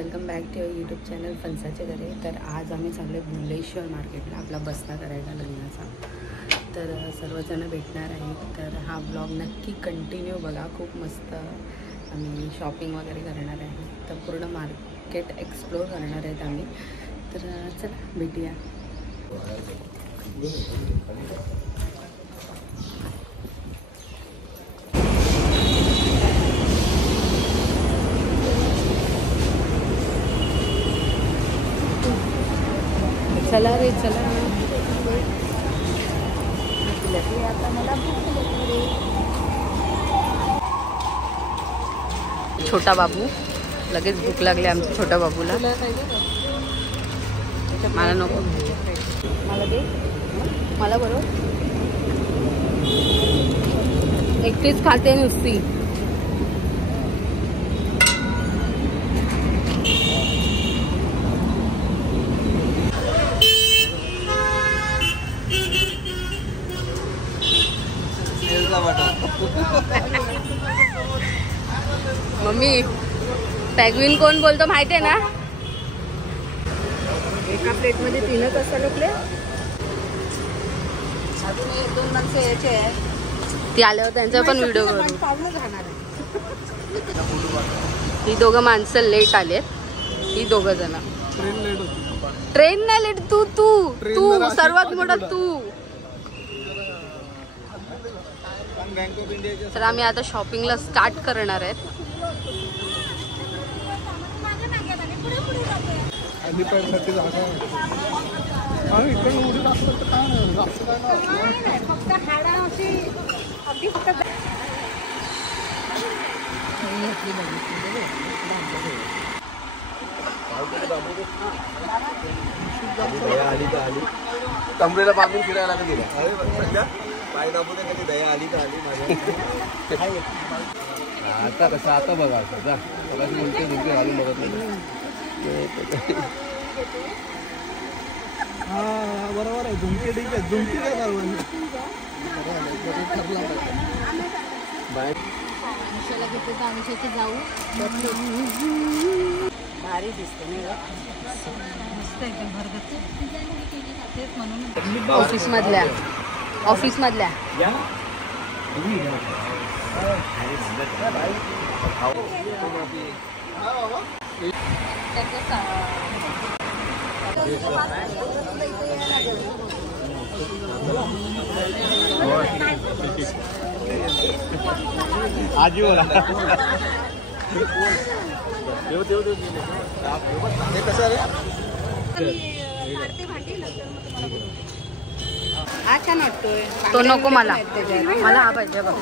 Welcome back to YouTube channel फणसाचे घरे. तर आज आम्ही चाललो भुलेश्वर मार्केटला आपला बस्ता करायला लग्नाचा. तर सर्वजण भेटणार आहेत. तर हा ब्लॉग नक्की कंटिन्यू बघा, खूप मस्त आम्ही शॉपिंग वगैरे करणार आहे. तर पूर्ण मार्केट एक्सप्लोर करणार आहेत आम्ही. तर चला भेटूया. चला रे चला. आता मला छोटा बाबू, लगेच भूक लागली आमच्या छोट्या बाबूला. मला नको, मला दे, मला बरोबर एकटीच खाते नुसती. मम्मी पॅगविन कोण बोलतो माहिती आहे ना? एका प्लेटमध्ये 3 कसं लोकले. अजून 1-2 माणसं यायचे आहे. ती आल्यावर त्यांचा पण व्हिडिओ करू. ही दोघं माणसं लेट आलेत. ही दोघं जण. ट्रेन नाही लेट. तू तू तू सर्वात मोठा तू. तर आम्ही आता शॉपिंगला स्टार्ट करणार आहेत. कमरेला बांधून फिरायला गेला. पाय दाबू दे, कधी दया आली तर आली माझ्या. आता कसं आता बघा असं जा मुलके मुलके घालून बघत नाही. हा बरोबर आहे. झुमके ठीक आहे. झुमके काय ठरला बाय घेते तर आम्ही तिथे जाऊ. भारी दिसते नाही मस्त एकदम भरगत. ऑफिस मधल्या आजी बोला. हे कसं आहे हा छान वाटतोय. तो नको मला. मला हा पाहिजे बघ.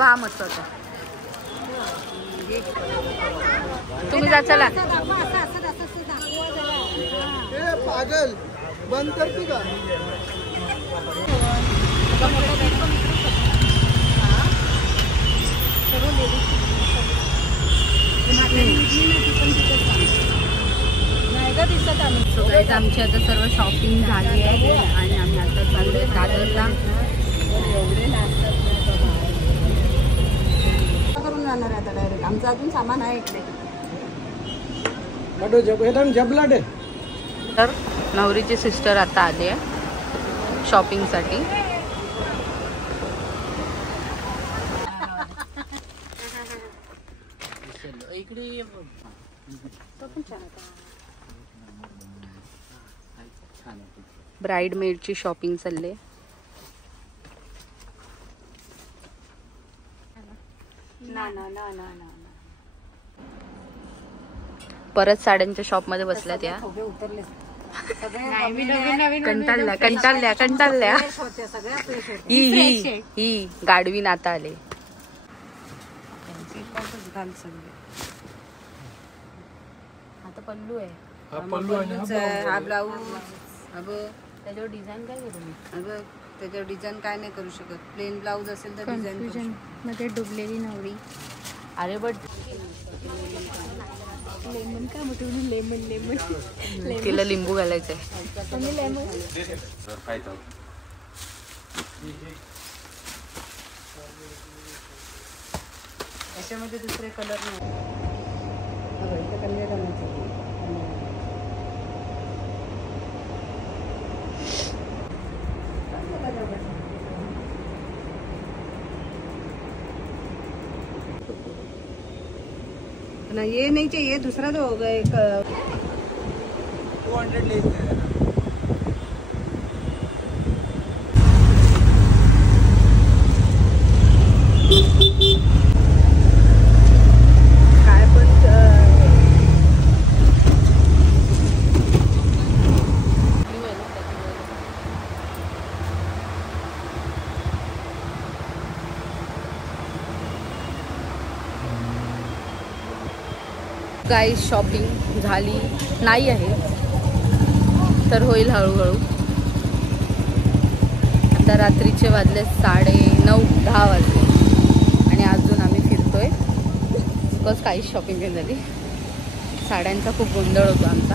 हा मस्त होता. तुम्ही जा चला. पागल बंद करते का? आमची आता सर्व शॉपिंग झाली आहे आणि आम्ही आता चाललोय दादरला. एवढे नाचतात करून जाणार आहे आता डायरेक्ट. आमचं अजून सामान आहे इकडे. तर नवरीची सिस्टर आता आली आहे शॉपिंगसाठी. ब्राईड मेडची शॉपिंग चालले. परत साड्यांच्या शॉप मध्ये बसल्या त्या. कंटाळल्या. ही गाडवीन आता आले. आता पल्लू आहे. हा ब्लाऊज. अगं त्याच्यावर डिझाईन काय करू मी? अगं त्याच्यावर डिझाईन काय नाही करू शकत. प्लेन ब्लाऊज असेल तर डिझाईन मध्ये डुबलेली नवरी. अरे बट लेमन काय म्हणतो? लेमन तिला लिंबू घालायचंय. याच्यामध्ये दुसरे कलर नाही. कन्या ना ये नहीं चाहिए, दूसरा तो होगा एक 200 लेस दे देना. काय पण गाईस शॉपिंग झाली नाही आहे, तर होईल हळूहळू. आता रात्रीचे वाजले 9:30-10 वाजले आणि अजून आम्ही फिरतोय. बिकॉज काहीच शॉपिंग नाही झाली. साड्यांचा खूप गोंधळ होतो आमचा.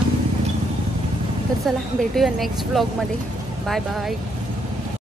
तर चला भेटूया नेक्स्ट व्लॉगमध्ये. Bye bye.